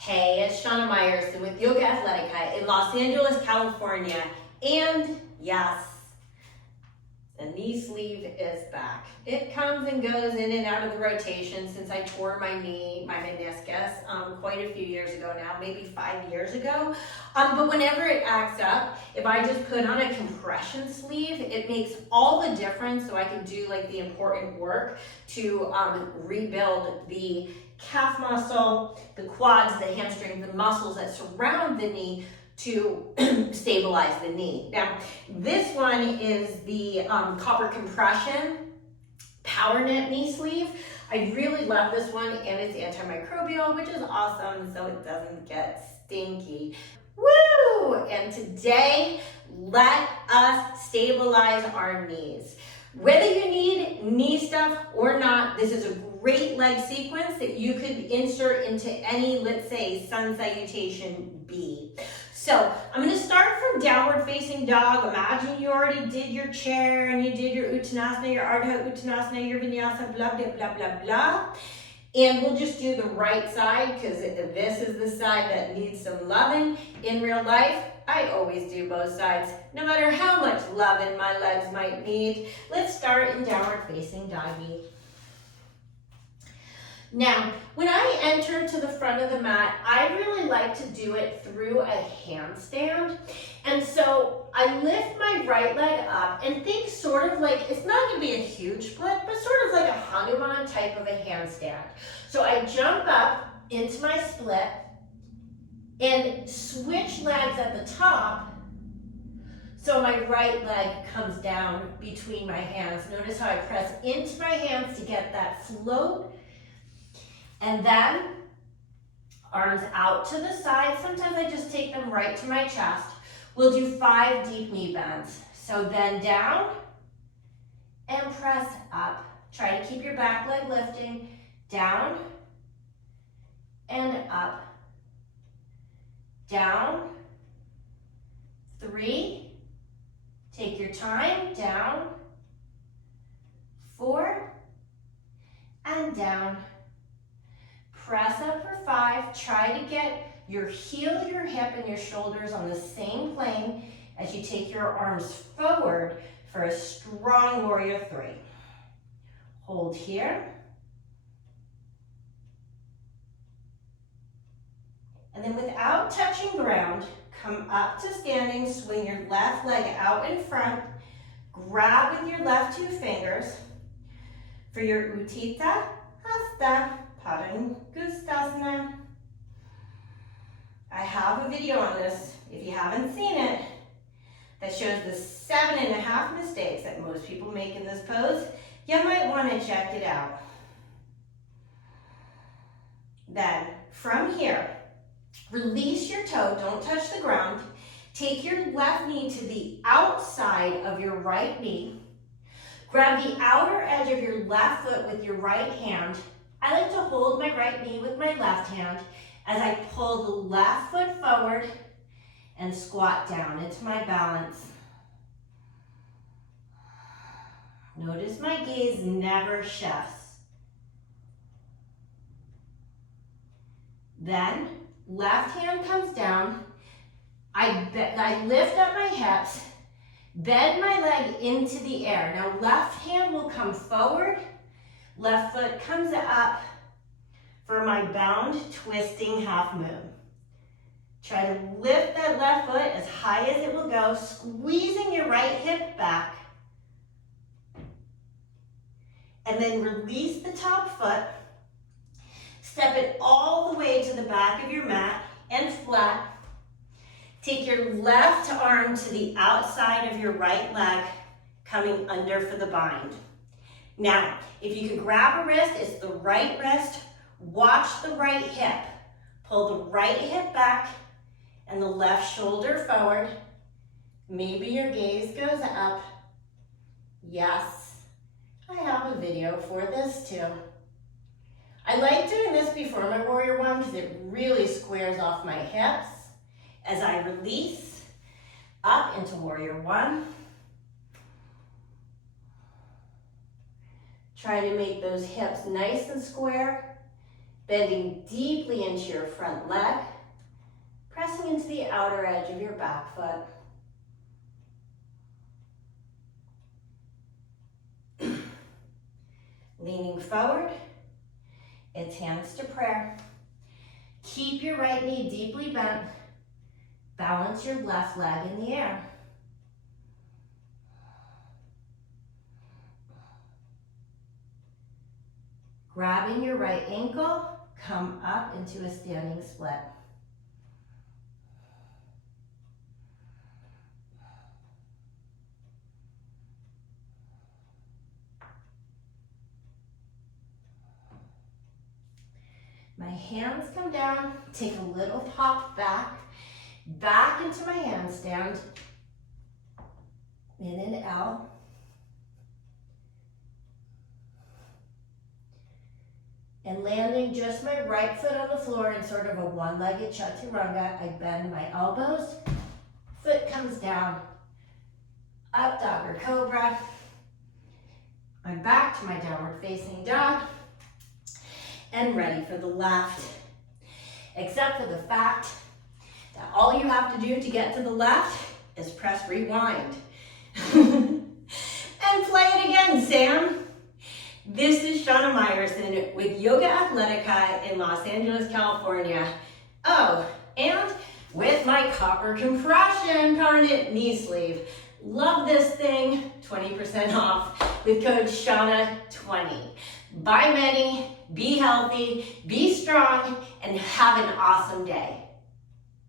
Hey, it's Shana Meyerson with YOGAthletica in Los Angeles, California. And yes, the knee sleeve is back. It comes and goes in and out of the rotation since I tore my knee, my meniscus, quite a few years ago now, maybe 5 years ago. But whenever it acts up, if I just put on a compression sleeve, it makes all the difference so I can do like the important work to rebuild the calf muscle, the quads, the hamstrings, the muscles that surround the knee to stabilize the knee. Now, this one is the copper compression POWERKNIT knee sleeve. I really love this one, and it's antimicrobial, which is awesome, so it doesn't get stinky. Woo! And today, let us stabilize our knees. Whether you need knee stuff or not, this is a great leg sequence that you could insert into any, let's say, sun salutation B. So I'm going to start from downward facing dog. Imagine you already did your chair and you did your uttanasana, your ardha uttanasana, your vinyasa, blah, blah, blah, blah, blah. And we'll just do the right side because this is the side that needs some loving. In real life, I always do both sides, no matter how much loving my legs might need. Let's start in downward facing doggy. Now, when I enter to the front of the mat, I really like to do it through a handstand. And so I lift my right leg up and think sort of like, it's not gonna be a huge split, but sort of like a Hanuman type of a handstand. So I jump up into my split and switch legs at the top so my right leg comes down between my hands. Notice how I press into my hands to get that float. And then arms out to the side. Sometimes I just take them right to my chest. We'll do 5 deep knee bends. So then down and press up. Try to keep your back leg lifting. Down and up. Down. 3. Take your time. Down. 4. And down. Press up for 5. Try to get your heel, your hip, and your shoulders on the same plane as you take your arms forward for a strong warrior 3. Hold here. And then without touching ground, come up to standing, swing your left leg out in front, grab with your left 2 fingers for your Utthita Hasta Padangusthasana. I have a video on this, if you haven't seen it, that shows the 7.5 mistakes that most people make in this pose. You might want to check it out. Then, from here, release your toe, don't touch the ground. Take your left knee to the outside of your right knee. Grab the outer edge of your left foot with your right hand. I like to hold my right knee with my left hand as I pull the left foot forward and squat down into my balance. Notice my gaze never shifts. Then, left hand comes down. I lift up my hips, bend my leg into the air. Now, left hand will come forward. Left foot comes up for my bound twisting half moon. Try to lift that left foot as high as it will go, squeezing your right hip back. And then release the top foot. Step it all the way to the back of your mat and flat. Take your left arm to the outside of your right leg, coming under for the bind. Now, if you can grab a wrist, it's the right wrist. Watch the right hip. Pull the right hip back and the left shoulder forward. Maybe your gaze goes up. Yes, I have a video for this too. I like doing this before my warrior 1 because it really squares off my hips as I release up into warrior 1. Try to make those hips nice and square. Bending deeply into your front leg, pressing into the outer edge of your back foot. Leaning forward, it's hands to prayer. Keep your right knee deeply bent. Balance your left leg in the air. Grabbing your right ankle, come up into a standing split. My hands come down, take a little hop back into my handstand, in an L. And landing just my right foot on the floor in sort of a one-legged chaturanga, I bend my elbows, foot comes down, up dog or cobra. I'm back to my downward facing dog, and ready for the left. Except for the fact that all you have to do to get to the left is press rewind. And play it again, Sam. This is Shana Meyerson with YOGAthletica in Los Angeles, California. Oh, and with my copper compression POWERKNIT knee sleeve. Love this thing, 20% off with code SHANA20. Buy many, be healthy, be strong, and have an awesome day.